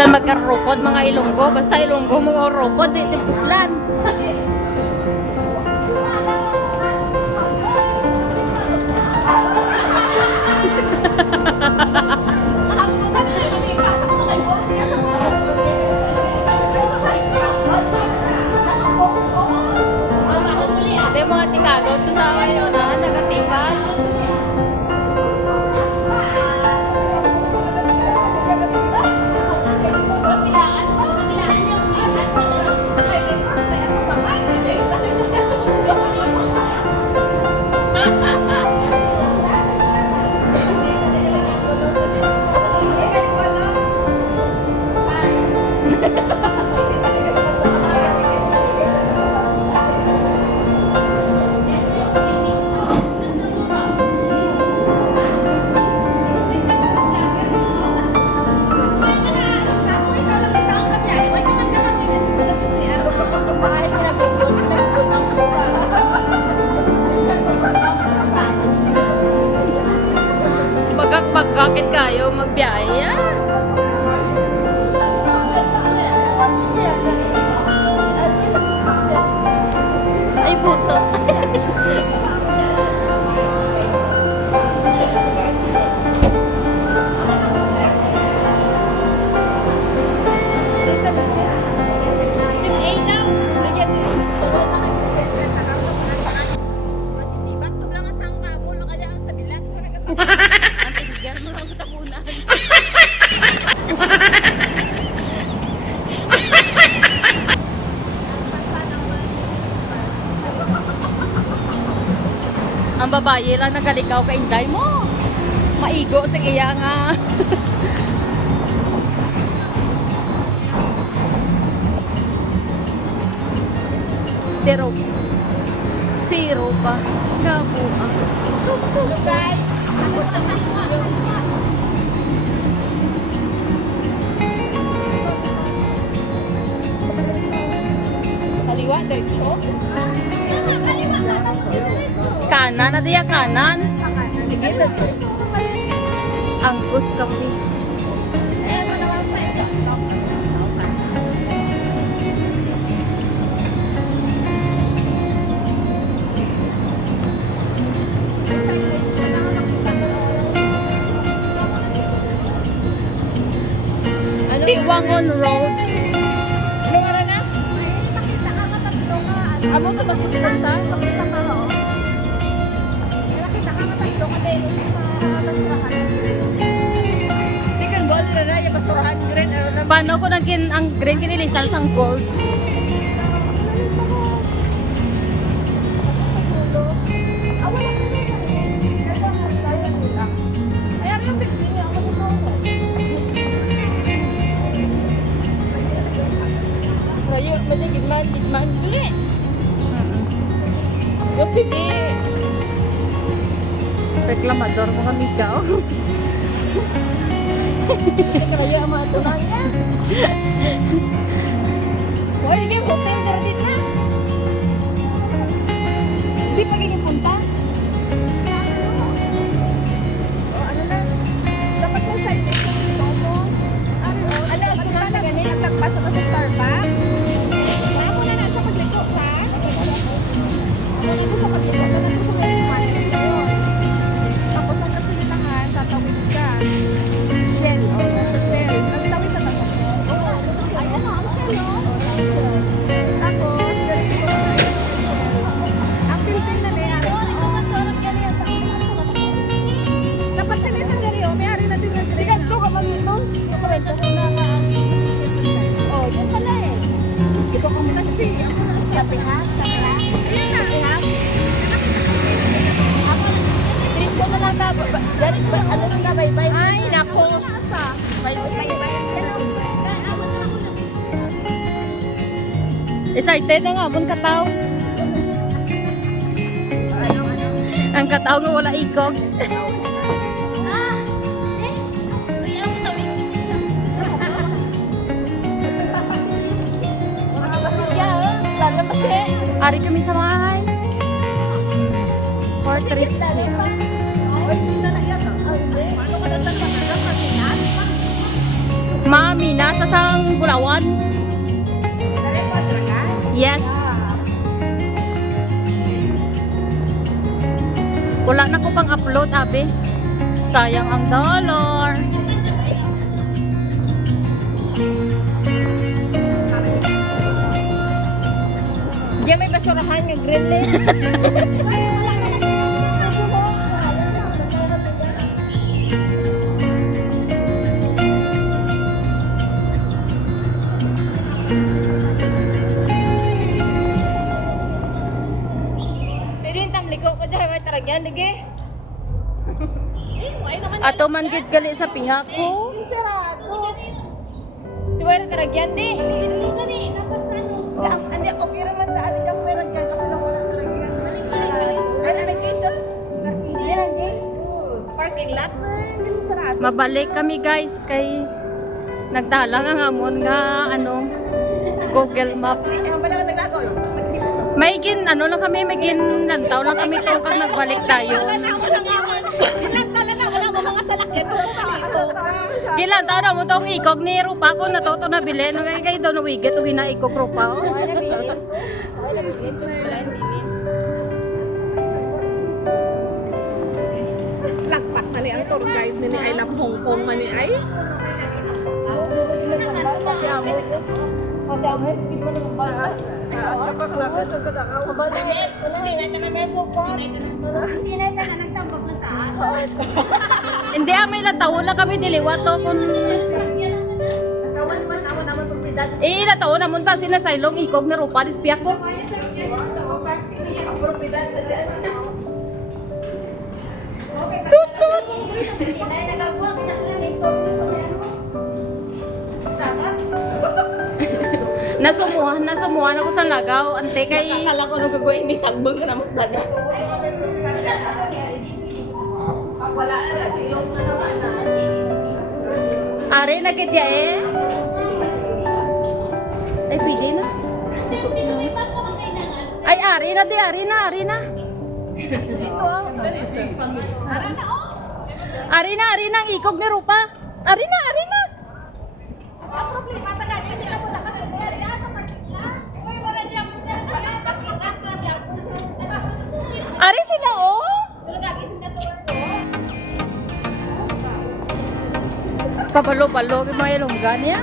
Diyan magkarupod mga ilonggo. Basta ilonggo mo rupod, di puslan. 表扬。babae lang nagalikaw kay inday mo. Maigo sa iya nga. Pero zero pa. Kabuang. Tuk-tuk guys. Diya kanan. Sige, Angus Coffee. Ano Tiwangon Road. Ano nga na? Amo to ba sa Pakita ka, oo. Paano ko naging ang green kinilisan sang gold? reklamador mo kami ka. Kaya mga tulay. Why game hotel? na. Ano na, bye-bye. Ay, nako. Bye-bye. Excited na eh, nga, abon kataw. Ang kataw nga wala ikog. Ari kami sa bahay. Fortress. Mami, nasa sang Bulawan? Yes. Wala na ko pang upload, abe. Sayang ang dollar. Diyan may basurahan ng gremlin. ko may taragyan, lagi. Ato man gid gali sa pihak ko. Sarado. Di ba yung taragyan, di? Oh. Hindi, okay naman daan. Hindi ako meron dyan kasi lang walang talagyan. Ay, nalagay ito. Yan ang gate. Parking lot na. Mo sarado. Mabalik kami guys kay nagdalang ang amon nga ano Google Map. Eh, ang bala ka nagagaw lang. May gin ano lang kami, may gin lantaw lang kami to kag nagbalik tayo. Na, nga. Pinantala na, wala mo na tong ikog ni Rupa ko natuto na bili no kay kay daw nawigit og ginaikog Rupa. oh. Ay, hindi din. lakpak na ni ang tour guide ni ni I Love Hong Kong man ni ay. Hindi ah, may lantaw lang kami diliwat to kun Eh, nataon naman ta sinasaylong ikog ni Rupa dispiyak ko. Tutut. Nasumuhan, nasumuhan ako sa lagaw. Ante kay Akala ko nagagawin may tagbang ka na mas dagat. Wala na tilong na naman na. Are na kitya eh. Ay, pwede na. Ay, ari na di, ari na, ari na. Ari na, ari na, ang ikog ni Rupa. Ari na, ari na. Ari Pabalo-balo, yung mga ilongga niya.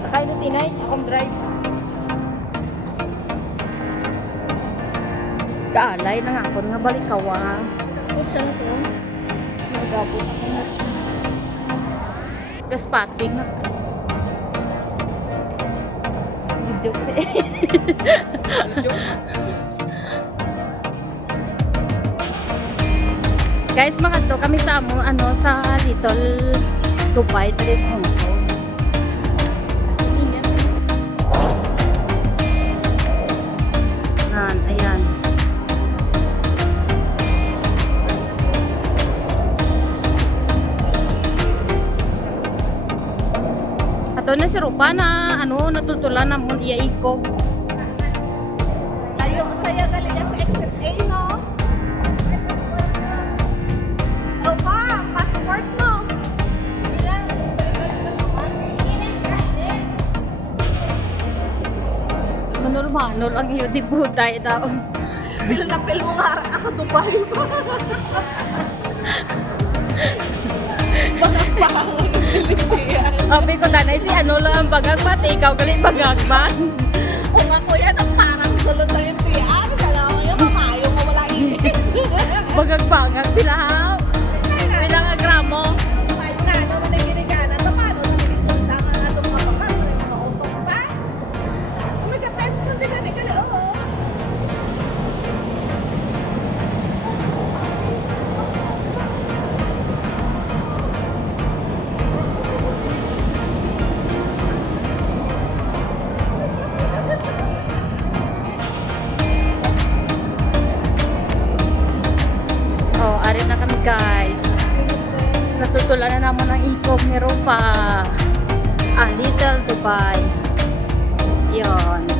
Sakay ni Tinay, akong drive. Kaalay na nga ako nga balik kawa. Gusto na to. Nagabot ako na. Gas pating na. Joke. Guys, makadto kami sa amo ano sa Little Dubai sa Hong Kong. Ato na si Rupa na ano natutulan na mo iya ikog. Tayo saya gali sa exit A no. O pa, passport mo. Manol-manol ang iyo di buday daw. Pil na pil mo nga ka sa Dubai mo. Bakit pa ang Pilipinas? Sabi ko nanay si ano lang ang bagagbat, ikaw gali bagagbat. Kung ako yan ang parang sulod ng NPR, kailangan yung mamayo mo wala init. Bagagbangat bilahaw. Natutulan na naman ang ikog ni Rupa. Ang Little Dubai. Yun.